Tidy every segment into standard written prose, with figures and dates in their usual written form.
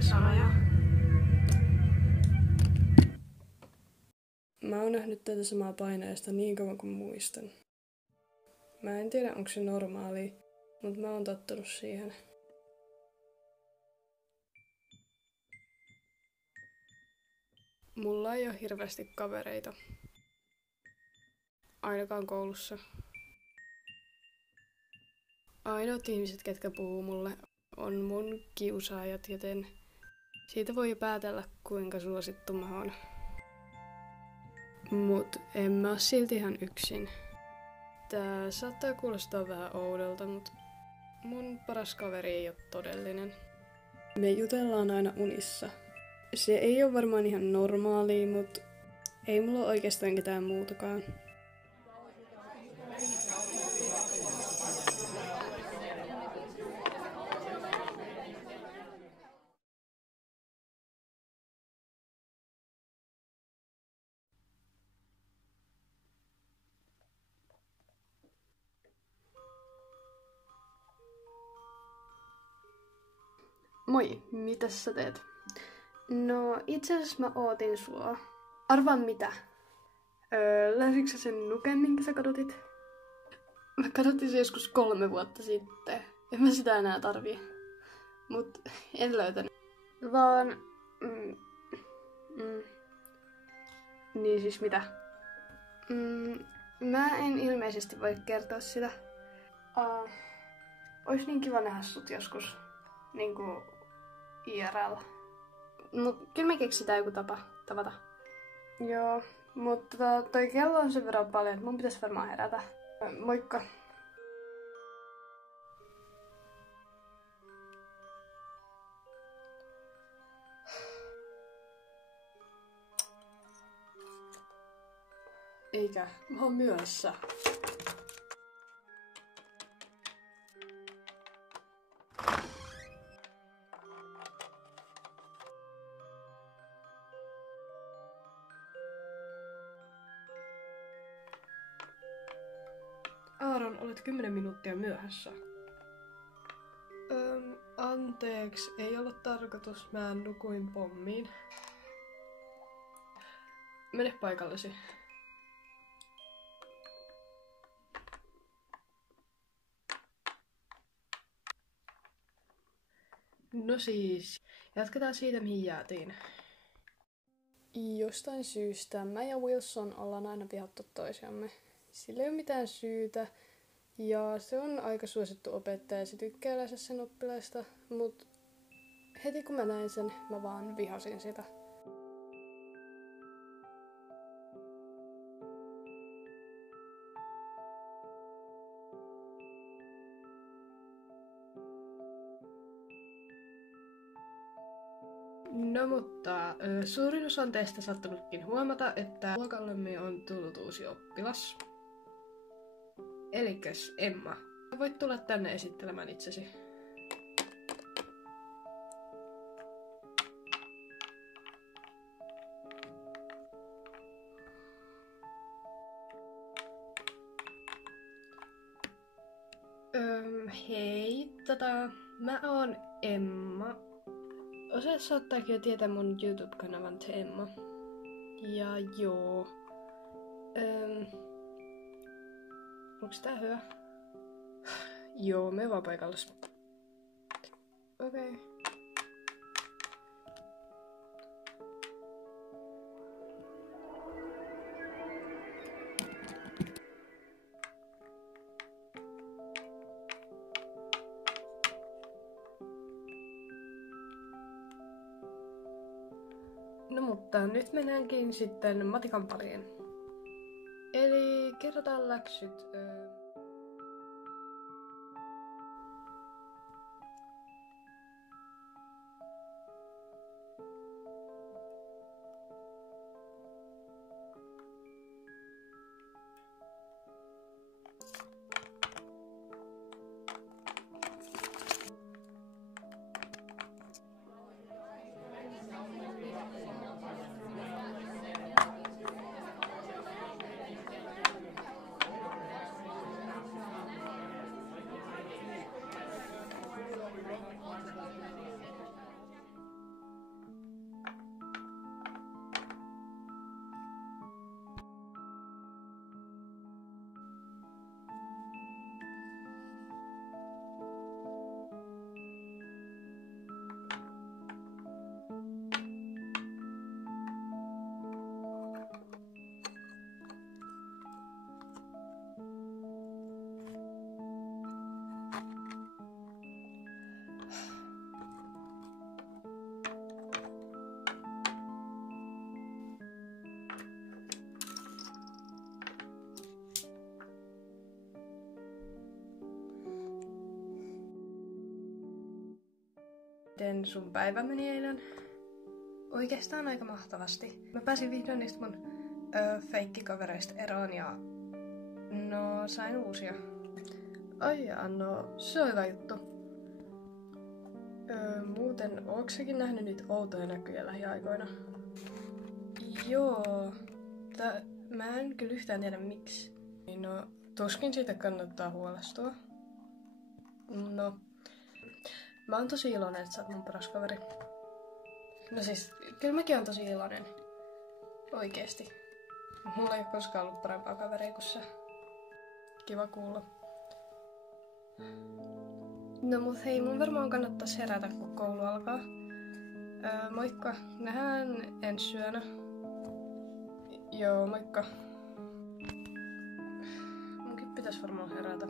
tällaisia sanoja. Mä oon nähnyt tätä samaa paineesta niin kauan kuin muistan. Mä en tiedä, onko se normaali, mutta mä oon tottunut siihen. Mulla ei ole hirveästi kavereita. Ainakaan koulussa. Ainoat ihmiset, ketkä puhuu mulle, on mun kiusaajat, joten siitä voi jo päätellä, kuinka suosittu mä oon. Mut en mä oo silti ihan yksin. Tää saattaa kuulostaa vähän oudolta, mut mun paras kaveri ei oo todellinen. Me jutellaan aina unissa. Se ei oo varmaan ihan normaalia, mut ei mulla oo oikeastaan ketään muutakaan. Moi, mitäs sä teet? No, itse asiassa mä ootin sua. Arvaa mitä? Löysitkö sä sen nuken, minkä sä kadotit? Mä kadotin se joskus 3 vuotta sitten. En mä sitä enää tarvii. Mut en löytänyt. Vaan... Niin siis mitä? Mä en ilmeisesti voi kertoa sitä. Ois niin kiva nähdä sut joskus. Niinku IRL. Mut kyllä me keksitään joku tapa tavata. Joo, mutta toi kello on sen verran paljon, että mun pitäis varmaan herätä. Moikka. Eikä, mä oon myöhässä. Aaron, olet 10 minuuttia myöhässä. Anteeksi, ei ollut tarkoitus. Mä nukuin pommiin. Mene paikallesi. No siis, jatketaan siitä mihin jäätiin. Jostain syystä mä ja Wilson ollaan aina vihattu toisiamme. Sillä ei ole mitään syytä. Ja se on aika suosittu opettaja, se tykkää yleensä sen oppilaista, mut heti kun mä näin sen, mä vaan vihasin sitä. No mutta suurin osa on teistä saattanutkin huomata, että luokallemme on tullut uusi oppilas. Elikäs Emma. Voit tulla tänne esittelemään itsesi. Hei, mä oon Emma. Osa saattaakin jo tietää mun YouTube-kanavan The Emma. Ja joo. Onks tää hyvä? Joo, me vaan paikallas. Okei. No mutta nyt mennäänkin sitten matikan pariin. Eli kerrotaan läksyt. Miten sun päivä meni eilen? Oikeastaan aika mahtavasti. Mä pääsin vihdoin niistä mun feikkikavereista eroon ja no sain uusia. Ai jaa, no se on hyvä juttu. Muuten, ootko säkin nähnyt niitä outoja näkyjä lähiaikoina? Joo, mä en kyllä yhtään tiedä miksi. No, tuskin siitä kannattaa huolestua. No, mä oon tosi iloinen, että sä oot mun paras kaveri. No siis, kyllä mäkin oon tosi iloinen. Oikeesti. Mulla ei ole koskaan ollut parempaa kaveria kuin sä. Kiva kuulla. No mut hei, mun varmaan kannattais herätä, kun koulu alkaa. Moikka. Nähdään ensi yönä. Joo, moikka. Munkin pitäis varmaan herätä.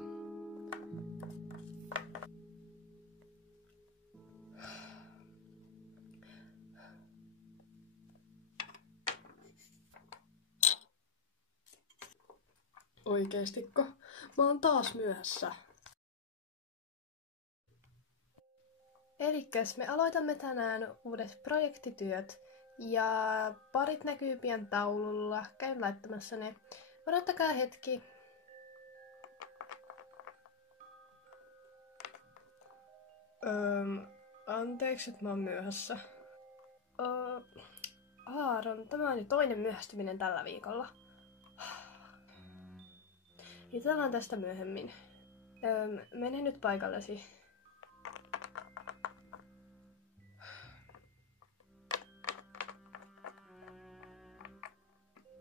Oikeestikko? Mä oon taas myöhässä. Elikkäs me aloitamme tänään uudet projektityöt ja parit näkyy pian taululla. Käyn laittamassa ne. Odottakaa hetki. Anteeksi, että mä oon myöhässä. Aaron, tämä on jo toinen myöhästyminen tällä viikolla. Jutellaan tästä myöhemmin. Mene nyt paikallesi.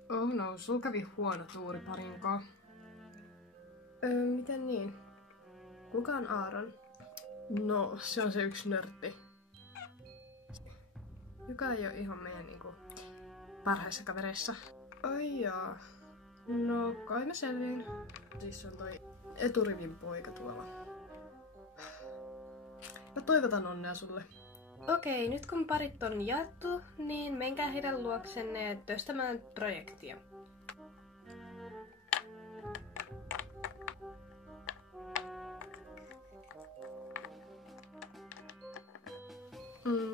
Oh no, sul kävi huono tuuri parinkaan. Miten niin? Kuka on Aaron? No, se on se yksi nörtti. Joka ei oo ihan meidän parhaissa kavereissa. Ai jaa. No, kai mä selviin. Siis on toi eturivin poika tuolla. Mä toivotan onnea sulle. Okei, nyt kun parit on jaettu, niin menkää heidän luoksenne työstämään projektia.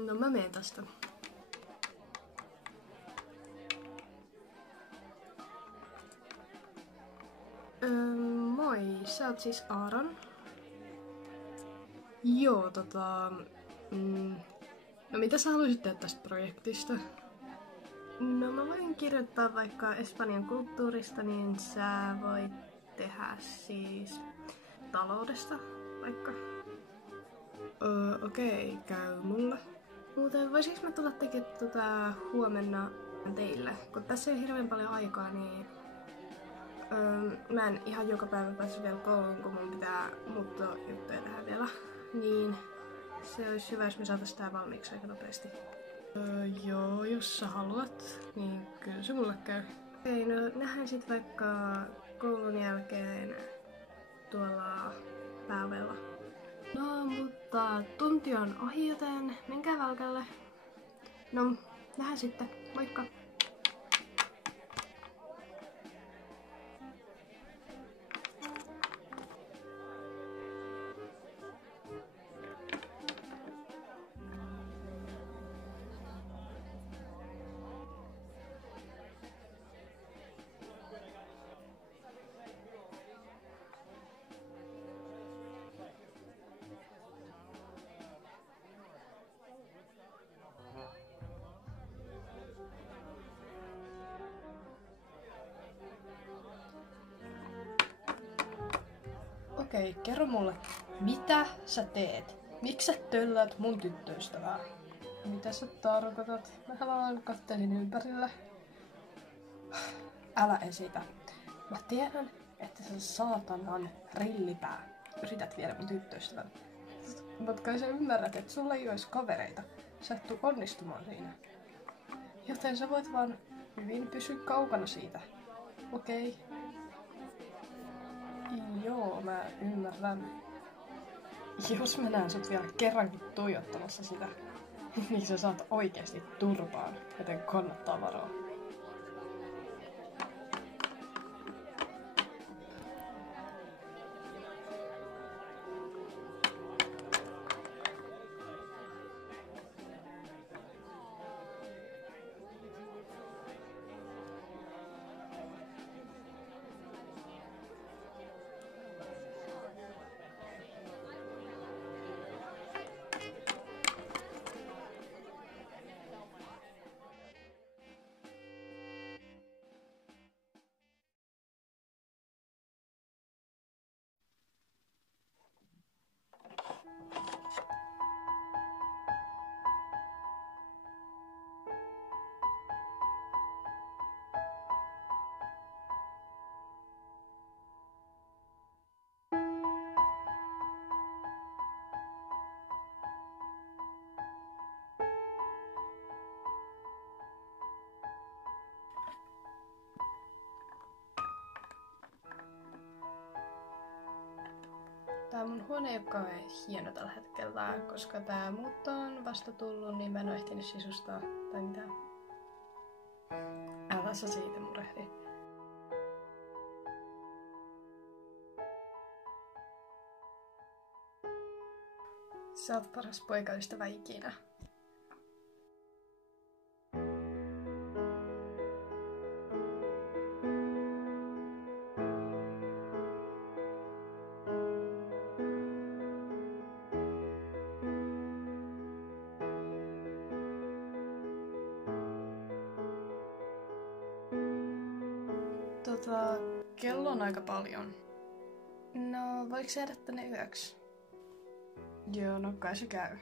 No mä meen tästä. Moi, sä oot siis Aaron? Joo, no mitä sä haluaisit tehdä tästä projektista? No mä voin kirjoittaa vaikka Espanjan kulttuurista, niin sä voit tehdä siis taloudesta vaikka. Okei, käy mulle. Muuten voisinko mä tulla tekemään huomenna teille? Kun tässä ei ole hirveän paljon aikaa, niin mä en ihan joka päivä pääse vielä kouluun, kun mun pitää muuttojuttuja tehdä vielä. Niin se olisi hyvä, jos me saatais tää valmiiksi aika nopeasti. Joo, jos sä haluat, niin kyllä se mulle käy. Okei, no nähdään sit vaikka koulun jälkeen tuolla pääovella. No, mutta tunti on ohi, joten menkää valkalle. No, nähdään sitten. Moikka! Okei, kerro mulle, mitä sä teet? Miksi sä töllät mun tyttöystävää? Mitä sä tarkoitat? Mä vaan kattelin ympärillä. Älä esitä. Mä tiedän, että sä saatanan rillipää yrität viedä mun tyttöystävän. Mut kai sä ymmärrät, että sulla ei ois kavereita. Sä et tuu onnistumaan siinä. Joten sä voit vaan hyvin pysyä kaukana siitä. Okei? Joo, mä ymmärrän. Jos mä näen sut vielä kerrankin tuijottamassa sitä, niin sä saat oikeesti turpaan, joten kannattaa varoa. mun huone ei ole kauhean hieno tällä hetkellä, koska tää muutto on vasta tullut, niin mä en oo ehtinyt sisustaa tai mitään. Älä sä siitä murehdi. Sä oot paras poikaystävä ikinä. Kello on aika paljon. No, voiko se jäädä tänne yöksi? Joo, no kai se käy.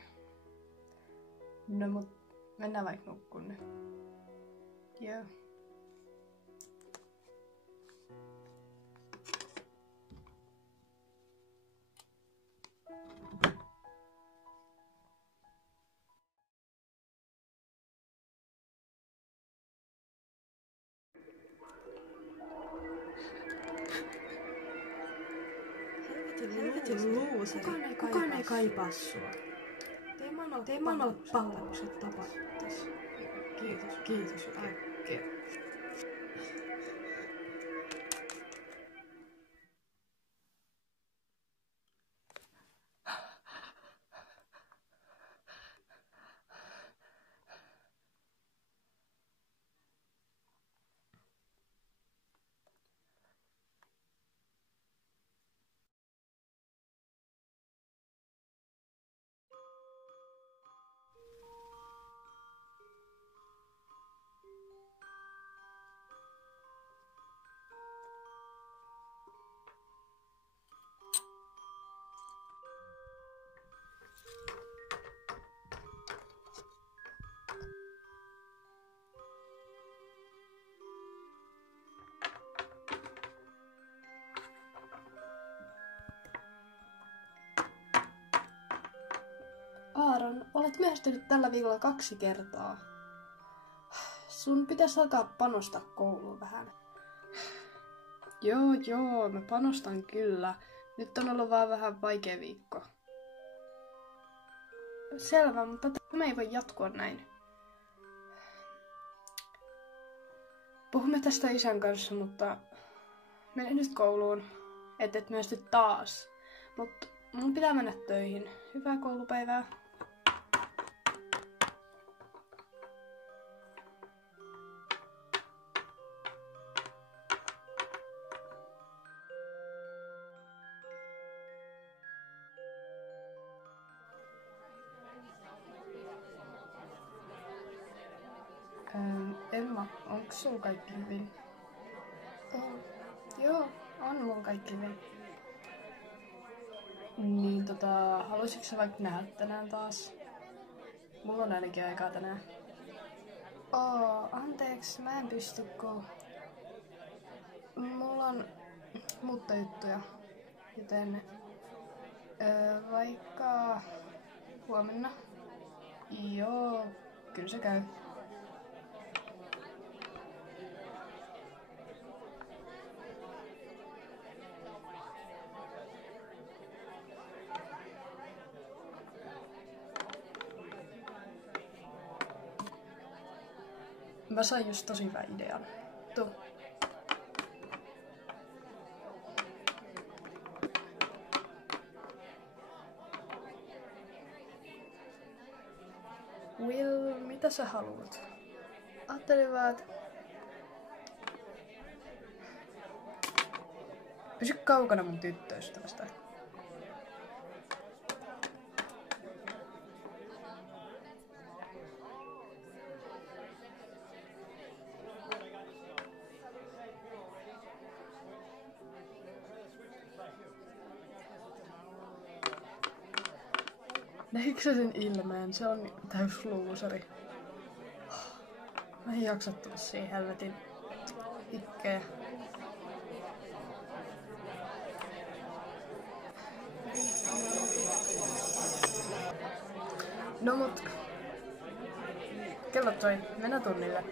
No mut, mennään vaikka nukkuun nyt. Joo. Helvetin luuseri. Kukaan ei kaipaa sua. Tee manolle paha, kun se tapattais. Kiitos. Äkkiä. Aaron, olet myöhästynyt tällä viikolla 2 kertaa. Sun pitäisi alkaa panostaa kouluun vähän. Joo, mä panostan kyllä. Nyt on ollut vaan vähän vaikea viikko. Selvä, mutta tämä ei voi jatkua näin. Puhumme tästä isän kanssa, mutta mene nyt kouluun, et myösty taas. Mut mun pitää mennä töihin. Hyvää koulupäivää. Emma, onko sulla kaikki hyvin? Joo, on mulla kaikki hyvin. Niin haluaisitko sä vaikka nähdä tänään taas? Mulla on ainakin aikaa tänään. Anteeksi, mä en pysty, kun mulla on muuttojuttuja, joten vaikka huomenna. Joo, kyllä se käy. Mä sain just tosi hyvän idean. Tuu. Will, mitä sä haluat? Ajattelin vaan, että pysy kaukana mun tyttöystävästä. Näitkö sä sen ilmeen? Se on täys luusari. Mä en jaksa tulla siihen helvetin ikkeä. No mut, kellot soi, mennään tunnille.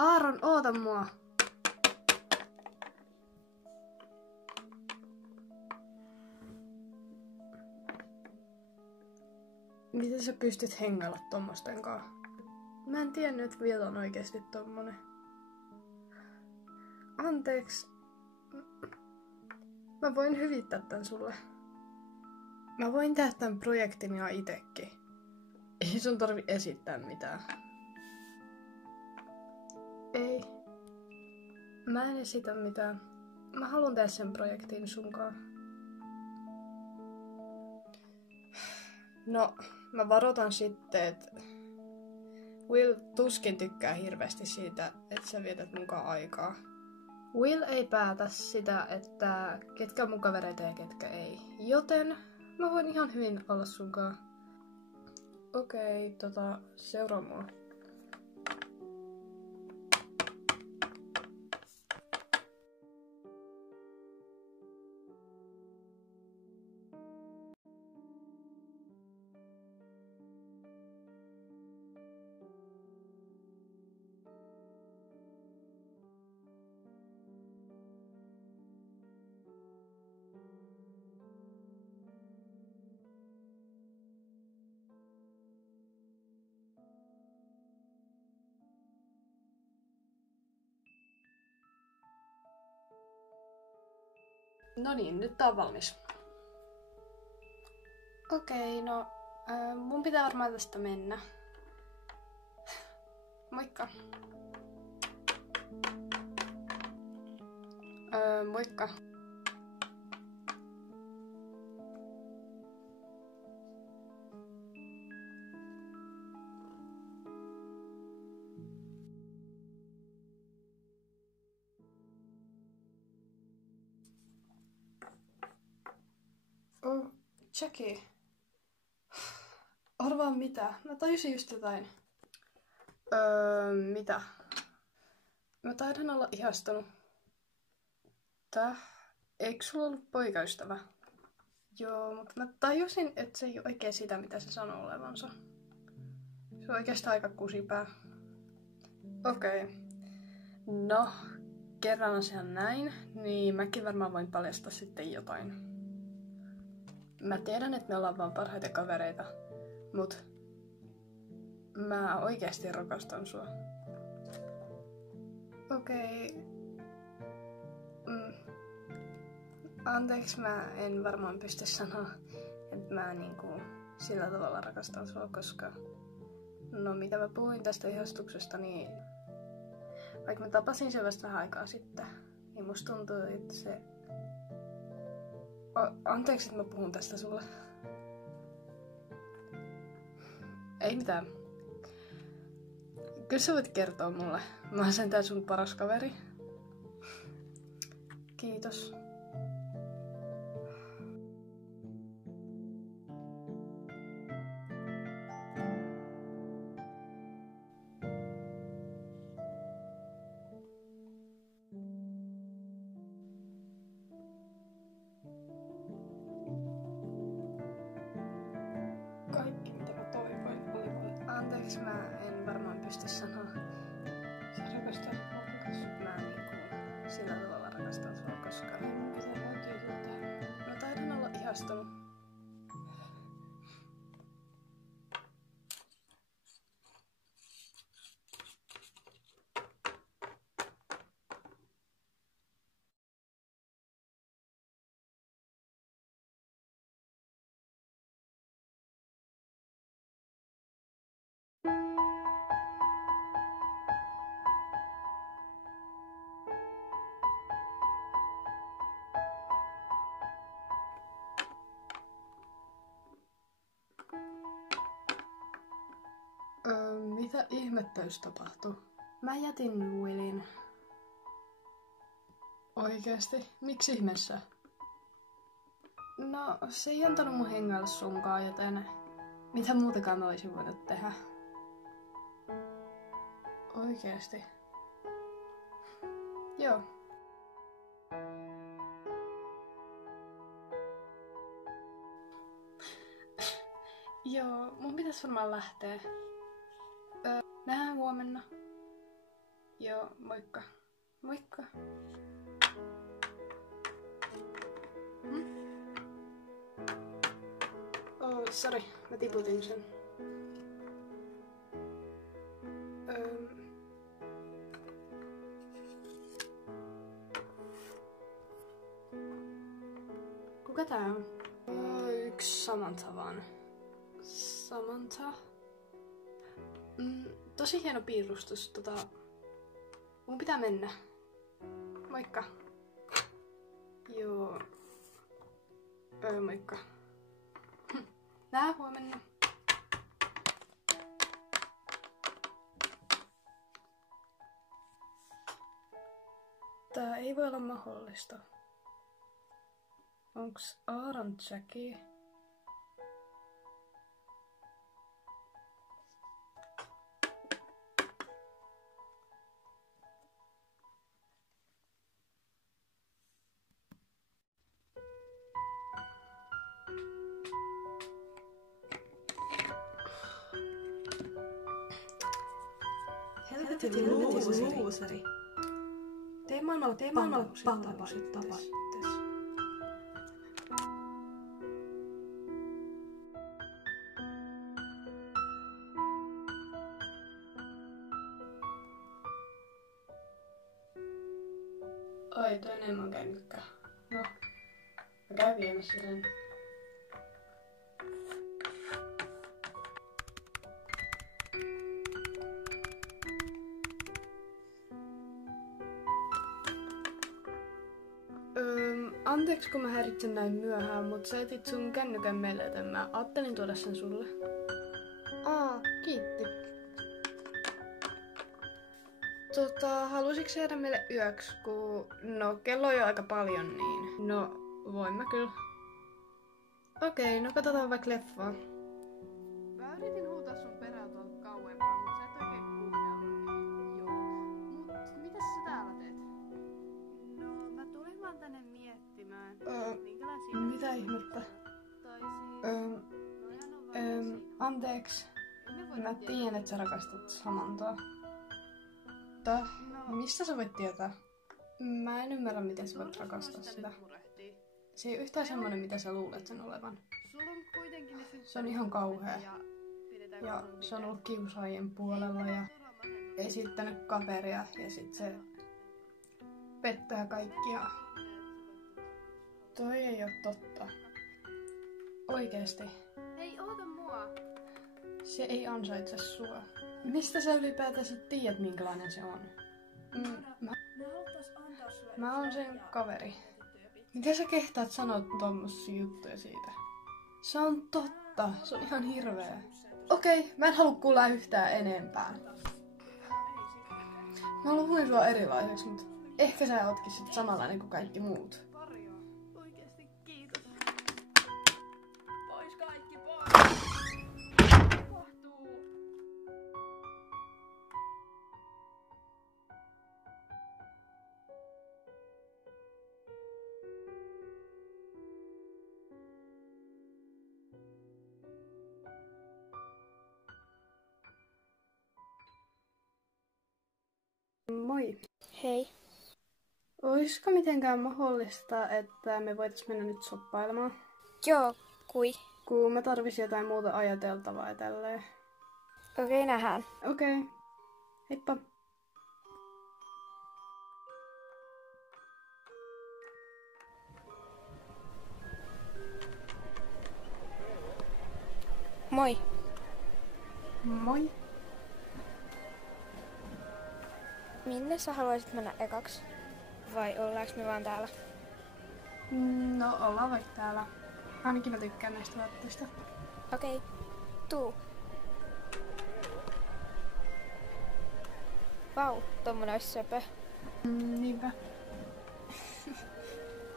Aaron, oota mua. Miten sä pystyt hengällä tommosten kanssa? Mä en tiennyt, että Will on oikeesti tommonen. Anteeksi. Mä voin hyvittää tän sulle. Mä voin tehdä tän projektin ihan itekin. Ei sun tarvi esittää mitään. Ei. Mä en esitä mitään. Mä haluan tehdä sen projektin sunkaan. No, mä varoitan sitten, että Will tuskin tykkää hirveästi siitä, että sä vietät mukaan aikaa. Will ei päätä sitä, että ketkä on mun kavereita ja ketkä ei. Joten mä voin ihan hyvin olla sunkaan. Okei, seuraa mua. No niin, nyt tää on valmis. Okei, no mun pitää varmaan tästä mennä. Moikka. Moikka. Oh, Jackie. Arvaa mitä? Mä tajusin just jotain. Mitä? Mä taidan olla ihastunut. Eikö sulla ollut poikaystävä? Joo, mutta mä tajusin, että se ei ole oikein sitä, mitä se sanoo olevansa. Se on oikeastaan aika kusipää. Okei. No, kerran asian näin, niin mäkin varmaan voin paljastaa sitten jotain. Mä tiedän, että me ollaan vaan parhaita kavereita, mut mä oikeasti rakastan sua. Okei. Anteeksi, mä en varmaan pysty sanoa, että mä sillä tavalla rakastan sua, koska no mitä mä puhuin tästä ihastuksesta, niin vaikka mä tapasin sen vasta vähän aikaa sitten, niin musta tuntuu, että se... Anteeksi, että mä puhun tästä sulle. Ei mitään. Kyllä sä voit kertoa mulle. Mä oon sentään sun paras kaveri. Kiitos. Kaikki, mitä mä toivoin, oli mulle. Anteeksi, mä en varmaan pysty sanoa. Sä rakastat mua, koska mä sillä tavalla rakastan sua, koska mun pitää löytyä jotain. Mä taidan olla ihastunut. Mitä ihmettä just tapahtui? Mä jätin Willin. Oikeesti? Miksi ihmeessä? No, se ei antanut mun hengailla sunkaan, joten mitä muutakaan mä olisin voinut tehdä? Oikeesti? Joo. Joo, mun pitäis varmaan lähteä. Nähdään huomenna. Joo, moikka. Moikka. Oh, sori, mä tiputin sen. Kuka tää on? Yksi Samantha vaan. Samantha? Tosi hieno piirustus. Mun pitää mennä. Moikka. Joo. Moikka. Nää huomenna. Tää ei voi olla mahdollista. Onks Aaron Jackie? Helvetin luuseri. Temanot palvelukset tapattes. Oi, toinen mun kännykkä. No, mä käyn viemässä sen. Anteeksi kun mä häiritsen näin myöhään, mut sä etit sun kännykän meille, joten mä ajattelin tuoda sen sulle. Kiitti. Haluaisitko jäädä meille yöksi, kun kello on jo aika paljon, niin no, voin mä kyllä. Okei, no katsotaan vaikka leffaa. Mä yritin huutaa sun perään tuolta kauempaa, mut sä et oikein kuunnellut, niin joo. Mut mitäs sä täällä teet? No, mä tulin vaan tänne miettimään, minkälaisia... Mitä ihmettä? Tai siis... Anteeksi. Mä tiedän, että sä rakastat Samantaa. Mistä sä voit tietää? Mä en ymmärrä, miten sä voit rakastaa sitä. Se ei yhtään semmonen, mitä sä luulet sen olevan. Se on ihan kauhea. Ja se on ollut kiusaajien puolella ja esittänyt kaveria ja sit se pettää kaikkia. Toi ei oo totta. Oikeesti. Hei, oota mua! Se ei ansaitse sua. Mistä sä ylipäätänsä tiedät, minkälainen se on? Mä oon sen kaveri. Miten sä kehtaat sanoa tommosia juttuja siitä? Se on totta. Se on ihan hirveä. Okei, mä en halua kuulla yhtään enempää. Mä luulen sua erilaiseksi, mutta ehkä sä ootkin sit samanlainen kuin kaikki muut. Oikeesti kiitos. Pois kaikki, pois! Moi. Hei. Olisiko mitenkään mahdollista, että me voitais mennä nyt shoppailemaan? Joo, kui. Kun mä tarvisin jotain muuta ajateltavaa ja tälleen. Okei, nähdään. Okei. Heippa. Moi. Moi. Minne sä haluaisit mennä ekaksi? Vai ollaanko me vaan täällä? No, ollaan vaikka täällä. Ainakin mä tykkään näistä vaatteista. Okei. Tuu. Vau, tommonen olisi söpö. Niinpä.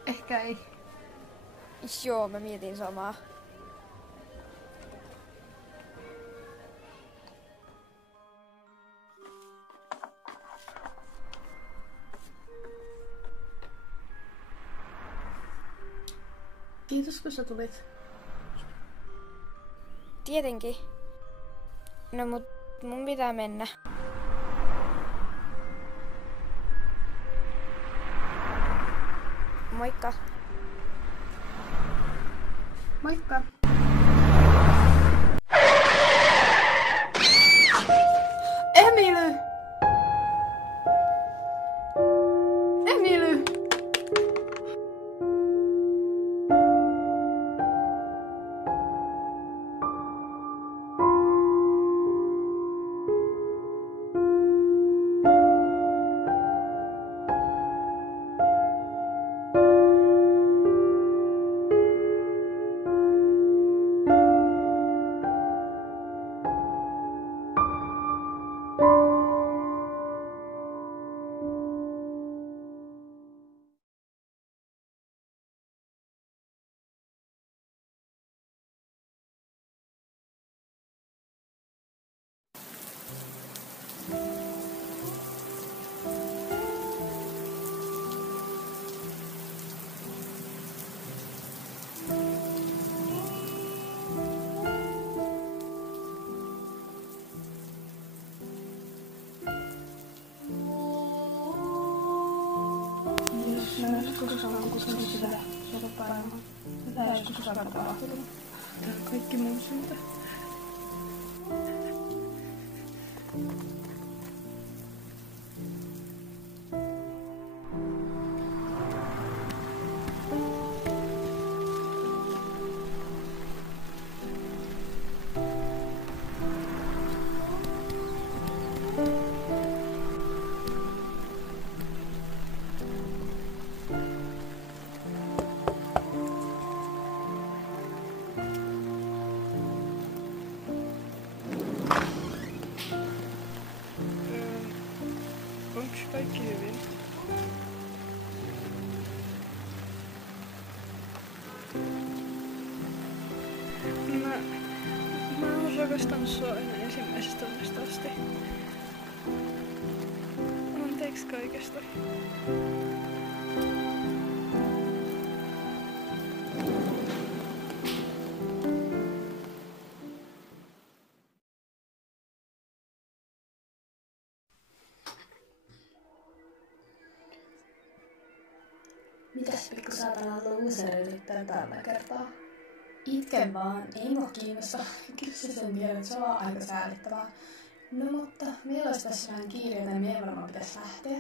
Ehkä ei. Joo, mä mietin samaa. Kiitos kun sä tulit. Tietenkin. No mut mun pitää mennä. Moikka. Moikka. Emily! Emily! Jos mä joskus on kuskenut sitä soppaa, mitä joskus on tapahtunut? Tää on kaikki mun syytä. Onks kaikki hyvin? Mä oon rakastanut sua aina ensimmäisestä tunnista asti. Anteeksi kaikesta. Mitäs pikku saatana loser yrittää tällä kertaa? Itken vaan, ei mua kiinnosta. Kyllä sä sen tiedät, se on vaan aika säälittävää. No mutta, meillä olisi tässä vähän kiireitä ja meidän varmaan pitäisi lähteä.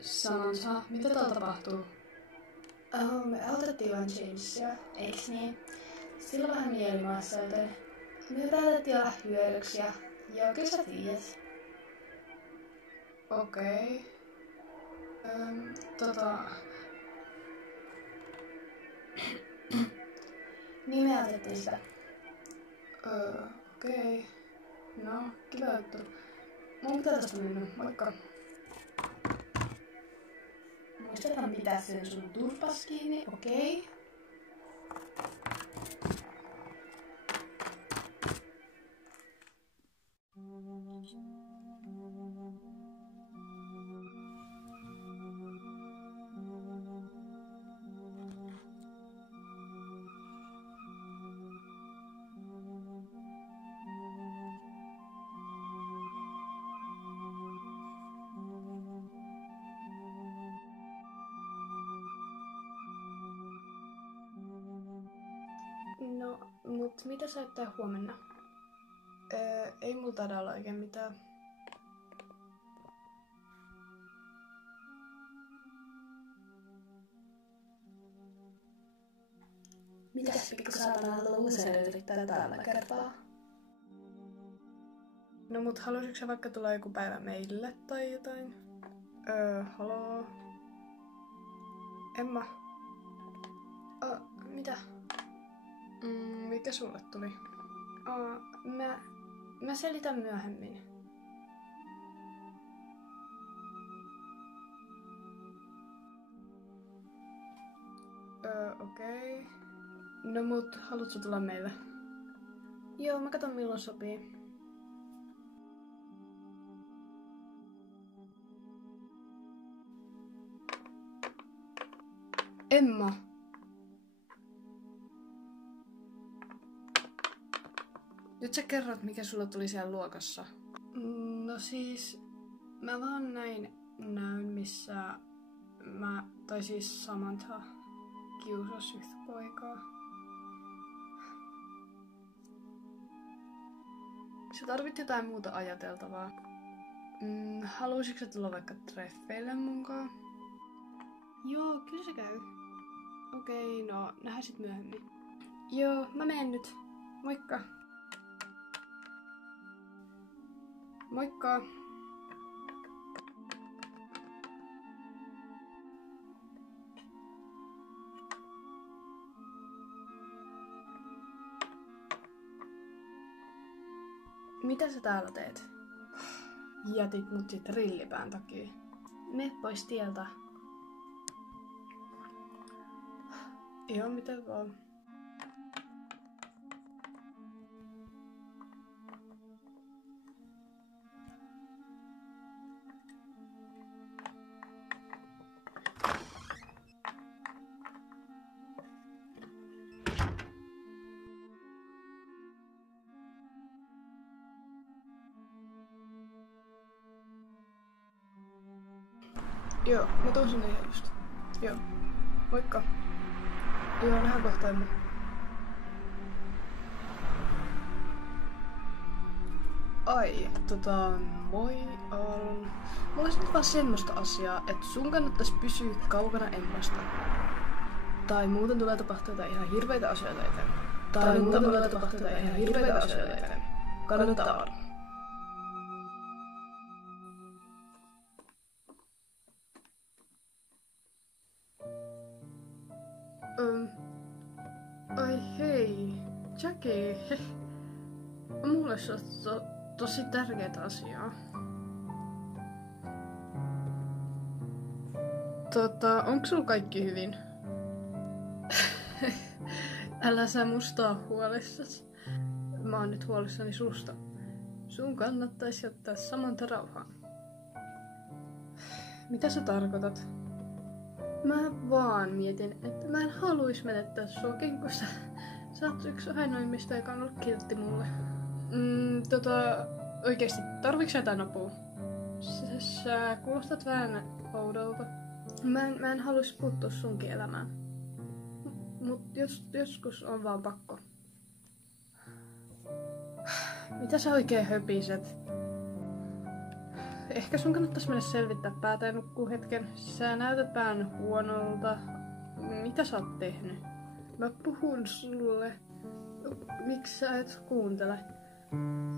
Sanonsa, mitä täällä tapahtuu? Me autettiin vaan Jamesia, eiks niin? Sillä on vähän mielimaassa, joten me päätettiin olla hyödyksi ja kyllä sä tiedät. Okei. Niin me autettiin sitä. Okei. No, kiva juttu. Mun pitää tästä mennä, moikka. Muistathan pitää sen sun turpas kiinni, okei? No, mut mitä sä et tee huomenna? Ei mulla taida olla oikein mitään. Mitäs pikku saatana loser yrittää tällä kertaa? No mut haluaisitko sä vaikka tulla joku päivä meille tai jotain? Haloo? Emma? Mitä? Mikä sulle tuli? Mä selitän myöhemmin. Okei. No mut, haluatko tulla meille? Joo, mä katon milloin sopii. Emma! Nyt sä kerrot, mikä sulla tuli siellä luokassa. No siis, mä vaan näin näyn, missä tai siis Samantha kiusasi yhtä poikaa. Sä tarvit jotain muuta ajateltavaa. Haluaisitko tulla vaikka treffeille munkaan? Joo, kyllä se käy. Okei, no nähdään sit myöhemmin. Joo, mä menen nyt. Moikka. Moikka. Mitä sä täällä teet? Jätit mut sit rillipään takia. Mene pois tieltä. Joo, miten vaan. Joo, mä tuun sinne ihan just. Joo. Moikka. Joo, nähdään kohtaan. Ai, moi Aaron. Mulla olisi nyt vaan semmoista asiaa, että sun kannattais pysyä kaukana Emmasta. Tai muuten tulee tapahtua jotain ihan hirveitä asioita eteen. Kannattaa Aaron. Ai hei, Jackie. Mulle se on tosi tärkeää asiaa. Onko sulla kaikki hyvin? Älä sä musta oo huolissas. Mä oon nyt huolissani susta. Sun kannattaisi ottaa Samantha rauhaan. Mitä sä tarkoitat? Mä vaan mietin, että mä en haluis menettää sua, kun sä oot yksi ainoimmista, joka on ollut kiltti mulle. Oikeesti, tarviks jotain apua? Sä kuulostat vähän oudolta. Mä en haluis puuttua sunkin elämään. Mut joskus on vaan pakko. Mitä sä oikein höpiset? Ehkä sun kannattais mennä selvittää päätä ja nukkuu hetken. Sä näytät vähän huonolta. Mitä sä oot tehnyt? Mä puhun sulle. Miksi sä et kuuntele?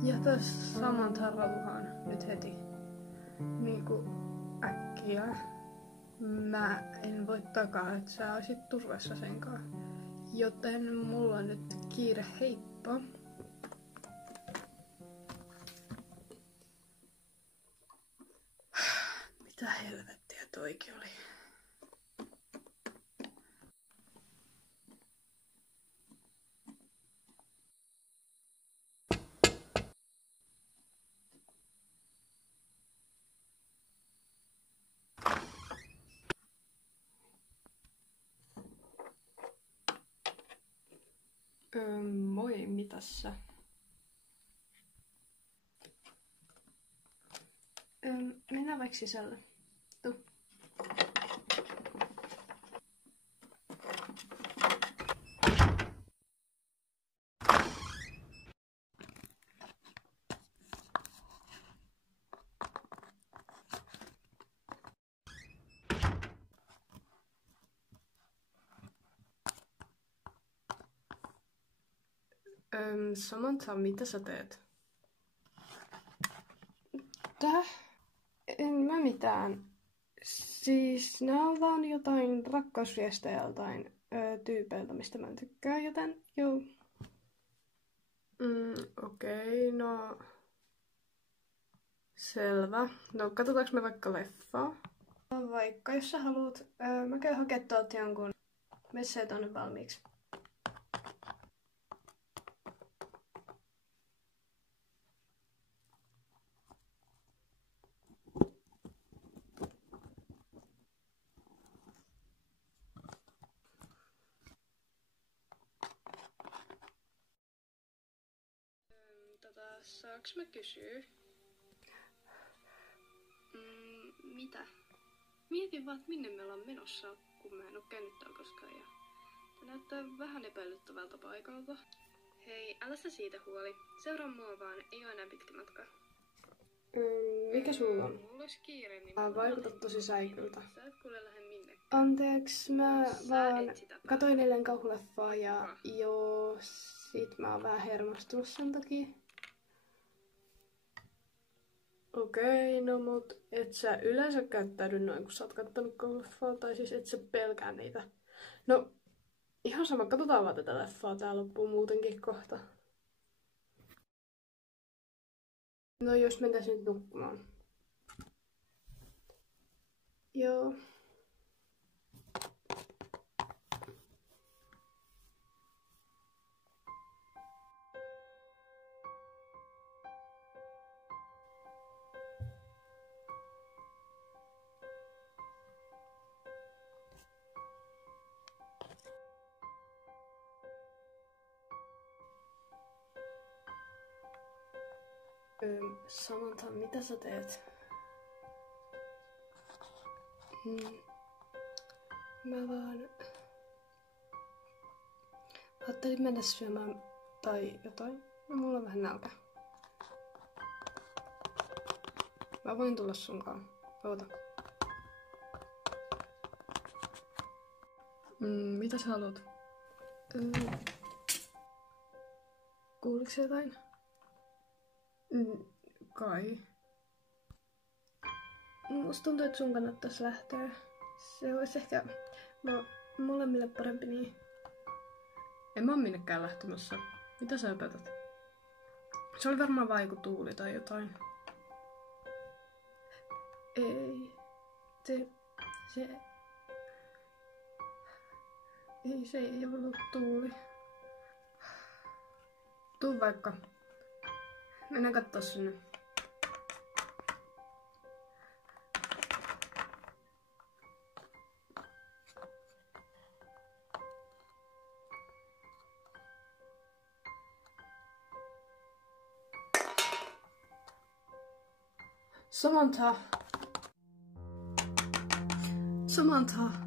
Jätä Samantha rauhaan nyt heti. Niinku äkkiä. Mä en voi takaa, että sä olisit turvassa senkaan. Joten mulla on nyt kiire, heippa. Mitä helvettiä toikin oli? Moi, mitäs sä? Mennään vaikka sisälle. Tuu. Samantha, mitä sä teet? Täh? En mä mitään. Siis nää on vaan jotain rakkausviestejä joltain tyypeiltä, mistä mä en tykkää, joten joo. Okei, no... Selvä. No, katsotaanko me vaikka leffaa? Vaikka, jos sä haluut. Mä käyn hakemaan tuolta jonkun messeen tonne valmiiksi. Saaks mä kysyä? Mitä? Mietin vaan, että minne me ollaan menossa, kun mä en oo käynyt täällä koskaan ja tää näyttää vähän epäilyttävältä paikalta. Hei, älä sä siitä huoli. Seuraa mua vaan, ei oo enää pitkä matka. Mikä sulla on? Mulla olisi kiire, niin Vaikutat tosi säikyltä. Sä et kuule lähde minnekään. Anteeksi, mä vaan et sitä katoin eilen kauhuleffaa ja joo, sit mä oon vähän hermostunut sen takia. Okei, no mut et sä yleensä käyttäydy noin, kun sä oot kattonut kauhuleffaa, tai siis et sä pelkää niitä. No, ihan sama, katsotaan vaan tätä leffaa, tää loppuu muutenkin kohta. No jos mentäis nyt nukkumaan. Joo. Samantha, mitä sä teet? Mä vaan ajattelin mennä syömään tai jotain. No, mulla on vähän nälkä. Mä voin tulla sunkaan. Oota. Mitä sä haluat? Kuuliko sä jotain? Kai. Musta tuntuu, että sun kannattaisi lähteä. Se olisi ehkä molemmille parempi niin. En mä oo minnekään lähtemässä. Mitä sä opetat? Se oli varmaan vaan joku tuuli tai jotain. Ei. Se ei ollut tuuli. Tuu vaikka. Mennään kattoo sinne. Samantha. Samantha.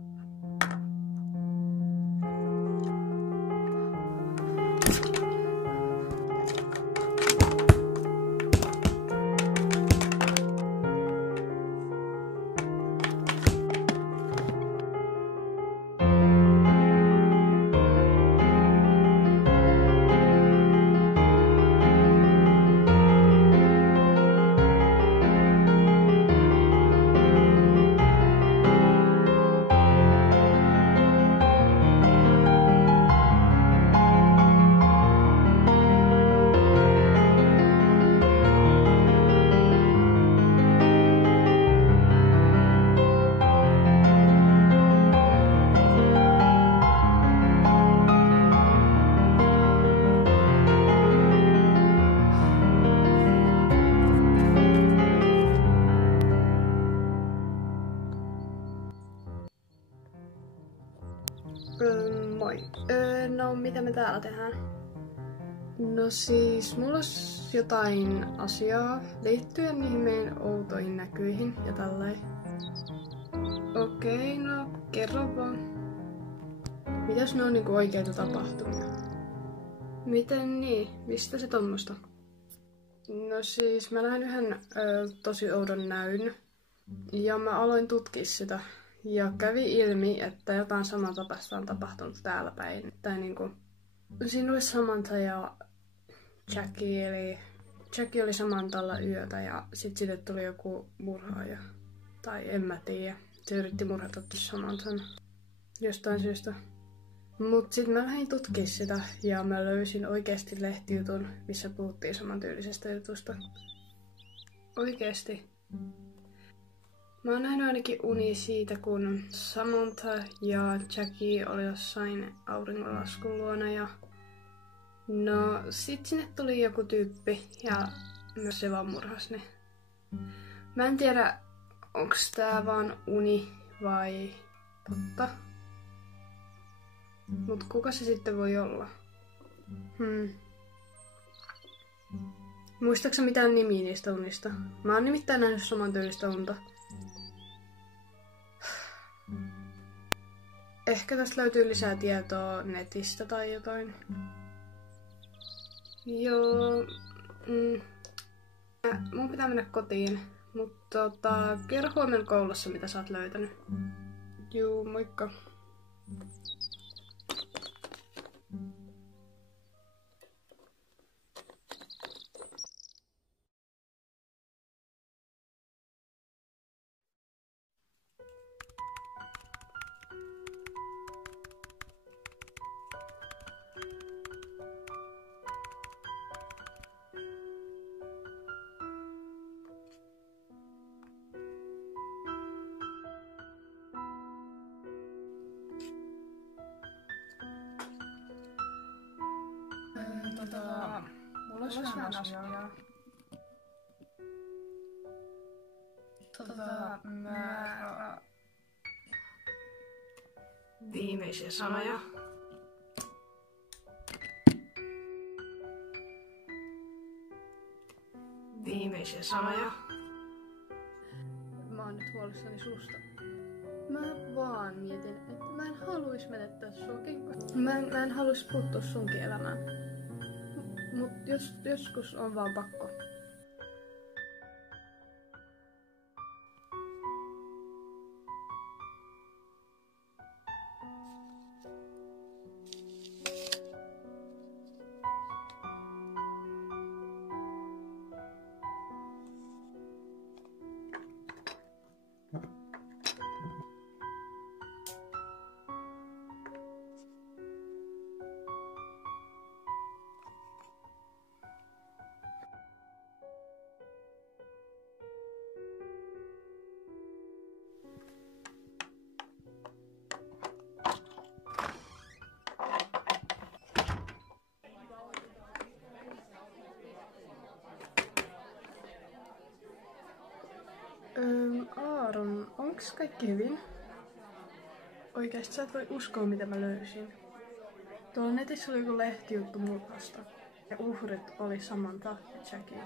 Moi. No, mitä me täällä tehdään? No siis, mulla olisi jotain asiaa liittyen niihin meidän outoihin näkyihin ja tälleen. Okei, no kerro vaan. Mitäs ne on niinku oikeita tapahtumia? Miten niin? Mistä se tommosta? No siis, mä näin yhden tosi oudon näyn. Ja mä aloin tutkia sitä. Ja kävi ilmi, että jotain samantapaista on tapahtunut täällä päin. Tai niinku, siinä oli Samantha ja Jackie, eli Jackie oli Samanthalla yötä ja sit siitä tuli joku murhaaja. Tai en mä tiedä. Se yritti murhata Samanthan jostain syystä. Mut sit mä lähdin tutkia sitä ja mä löysin oikeesti lehtijutun, missä puhuttiin samantyylisestä jutusta. Oikeesti? Mä oon nähnyt ainakin uni siitä, kun Samantha ja Jackie oli jossain auringonlaskun luona ja no sit sinne tuli joku tyyppi ja myös se vaan murhasi ne. Mä en tiedä, onks tää vaan uni vai totta. Mut kuka se sitten voi olla? Muistaaksä mitään nimiä niistä unista? Mä oon nimittäin nähnyt samantyylistä unta. Ehkä tästä löytyy lisää tietoa netistä tai jotain. Joo. Mun pitää mennä kotiin. Mutta kerro huomenna koulussa, mitä sä oot löytänyt. Juu, moikka. Mulla olisi vähän asiaa. Mä... Viimeisiä sanoja. Viimeisiä sanoja. Mä oon nyt huolissani susta. Mä vaan mietin, että mä en haluis menettää sua kenkkoon. Mä en haluis puuttua sunkin elämään. Mut joskus on vaan pakko. Aaron, onks kaikki hyvin? Oikeesti sä et voi uskoa, mitä mä löysin. Tuolla netissä oli joku lehtijuttu murhasta. Ja uhrit oli Samantha ja Jackie.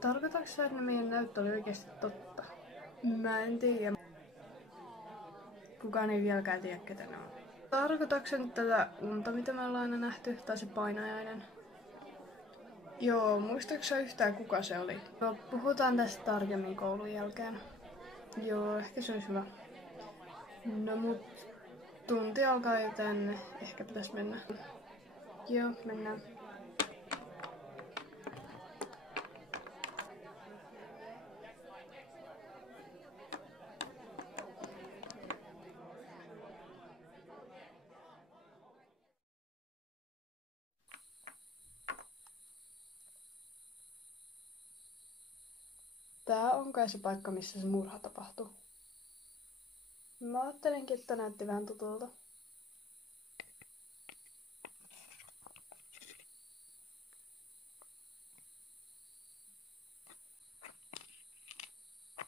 Tarkoitatko sä, että ne meidän näyttö oli oikeesti totta? Mä en tiedä. Kukaan ei vieläkään tiedä, ketä ne on. Tarkoitatko nyt tätä unta, mitä me ollaan aina nähty, tai se painajainen? Joo, muistatko sä yhtään, kuka se oli? No, puhutaan tästä tarkemmin koulun jälkeen. Joo, ehkä se olisi hyvä. No mut tunti alkaa, joten ehkä pitäisi mennä. Joo, mennään. Tää on kai se paikka, missä se murha tapahtui. Mä ajattelinkin, että näytti vähän tutulta.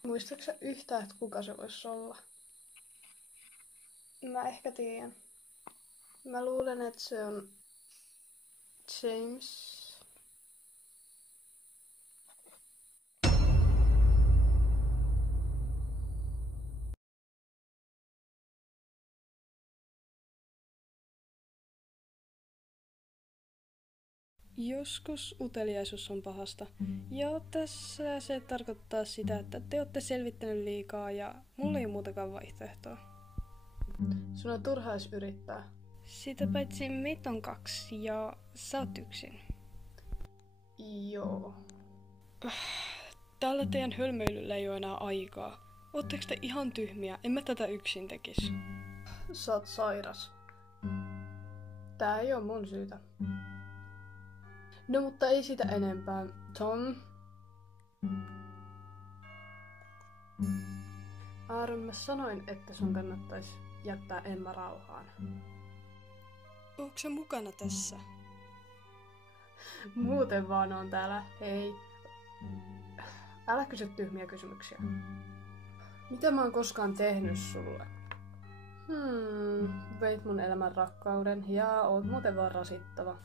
Muistatko sä yhtään, että kuka se voisi olla? Mä ehkä tiedän. Mä luulen, että se on James. Joskus uteliaisuus on pahasta. Ja tässä se tarkoittaa sitä, että te olette selvittänyt liikaa ja mulla ei muutakaan vaihtoehtoa. Sun on turha edes yrittää. Sitä paitsi meitä on 2 ja sä oot yksin. Joo. Tällä teidän hölmöilyllä ei ole enää aikaa. Ootteko te ihan tyhmiä? En mä tätä yksin tekis. Sä oot sairas. Tää ei oo mun syytä. No mutta ei sitä enempää. Tom. Aaron, mä sanoin, että sun kannattais jättää Emma rauhaan. Onko sä mukana tässä? Muuten vaan on täällä. Hei. Älä kysy tyhmiä kysymyksiä. Mitä mä oon koskaan tehnyt sulle? Veit mun elämän rakkauden ja oot muuten vaan rasittava.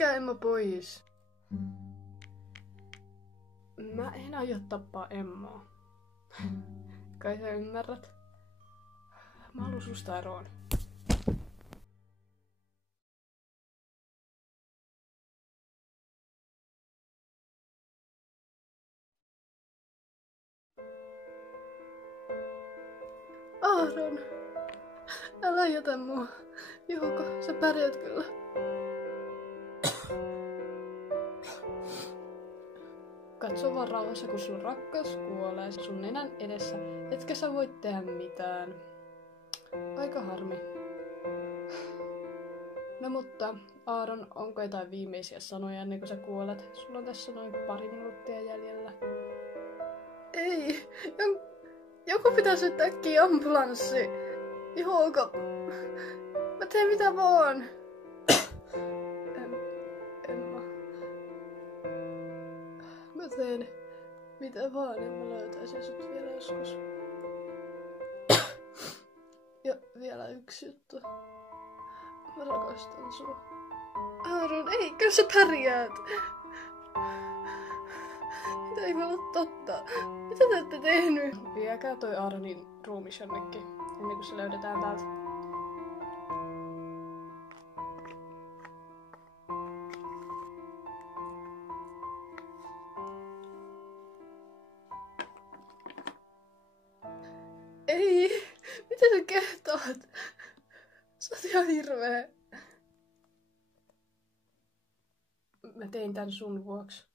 Lähtekää Emma pois. Mä en aio tappaa Emmaa. Kai sä ymmärrät? Mä haluun susta eroon. Aaron, älä jätä mua. Jouko, sä pärjät kyllä. Katso vaan rauhassa, kun sun rakkaus kuolee sun nenän edessä, etkä sä voi tehdä mitään. Aika harmi. No mutta, Aaron, onko jotain viimeisiä sanoja ennen kuin sä kuolet? Sulla on tässä noin 2 minuuttia jäljellä. Ei, joku pitää syöttää äkkiä ambulanssi. Jouko, mä teen mitä vaan. Emma. Mä teen mitä vaan, ja mä löytäisin sut vielä joskus. Ja vielä yksi juttu. Mä rakastan sua. Aaron, eikö sä pärjäät? Mitä ei voi olla totta? Mitä te olette tehnyt? Viekää toi Aaronin ruumis jonnekin, ennen kuin se löydetään täältä. Ei! Mitä sä kehtaat? Sä oot ihan hirveä. Mä tein tän sun vuoksi.